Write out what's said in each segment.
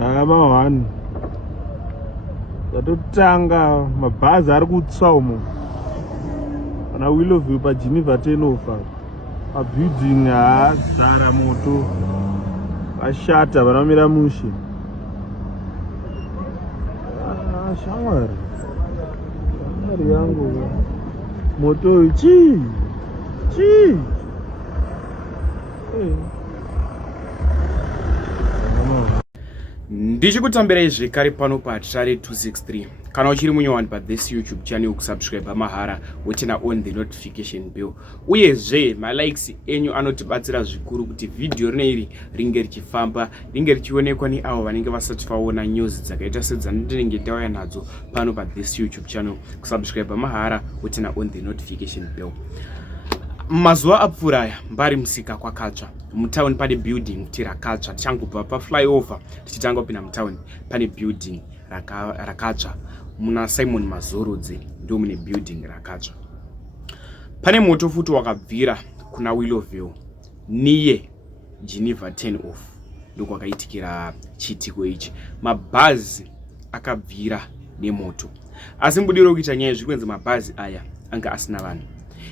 Mawani. Tatotanga mabhazi ari kutsva umo. Pana Willowvale pa Geneva 10 ofa. A building haadzara moto. Ashata vanomira mushe. Shamwari. Shamwari yangu. Moto chi. Ndichikutambirai zvekare pano paHarare 263. Kana uchiri munyowani pathis YouTube channel, kusubscribe mahara wotina on the notification bell. Uyezve malikes enyu anotibatsira zvikuru kuti video rineiri ringe richifamba, ringe richionekwa neavo vanenge vasati vaona news dzakaita sedzandinenge ndauya nadzo pano pathis YouTube channel. Kusubscribe mahara wotina on the notification bell. Mazuva apfuuraya mbari musika kwakatsva. Mutown pane building rakatsva. Tichangobva pa flyover tichitanga kupinda mutown pane building rakatsva. Muna Simon Mazorodze ndio mune building rakatsva. Pane moto futi wakabvira kuna Willowvale niye Geneva 10 off ndiko kwakaitikira chitiko ichi. Mabhazi akabvira nemoto. Asi mbudiro kuita nyaya zvikwenzi mabhazi aya anga asina vanhu.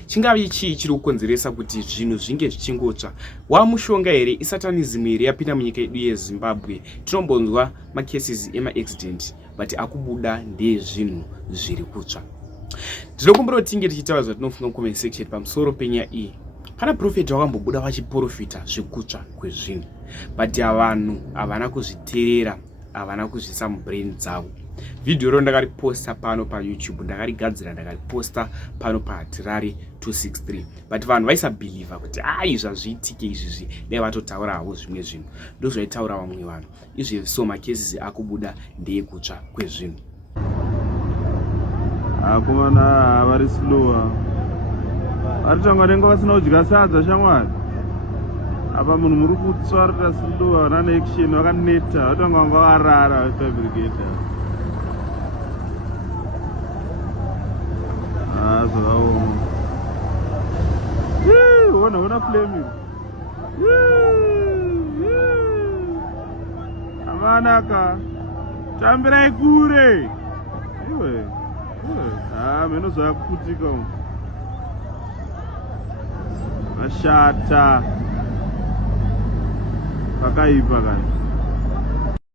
Chingavi chii chiri kukonzeresa kuti zvinhu zvinge zvichingotsva? Wamushonga here? Isatanism here yapinda munyika yedu yeZimbabwe? Tinombonzwa macases ema-accident, but akubuda ndezvinhu zviri kutsva. Ndinokumbira kuti tinge tichitaura zvatinofunga mucomment section pamusoro penyaya iyi. Pana profeta wakambobuda vachiprofita zvekutsva kwezvinhu, but vanhu havana kuzviteerera, havana kuzvisa mubrain dzavo. Video ro ndakariposta pano pa YouTube, ndakarigadzira ndakariposta pano pa Harare 263, but vanhu vaisabelieve kuti zvazviitike izvi dai vatotaurawo zvimwe zvinhu. Ndozvaitaura vamwe vanhu izvi. So macases akubuda ndeyekutsva kwezvinhu. Akomana vari slower. Aritanga nenga vasina kudya sadza shamwari. Apa munhu muri kutsva rita slower vana action vakaneta vatanga vanga varara fabricator. Zvakaoma. Ona flame. Amanaka. Tambirai kure. Iwe. Meno zvakuputika umu. Ashata. Pakaipa kana.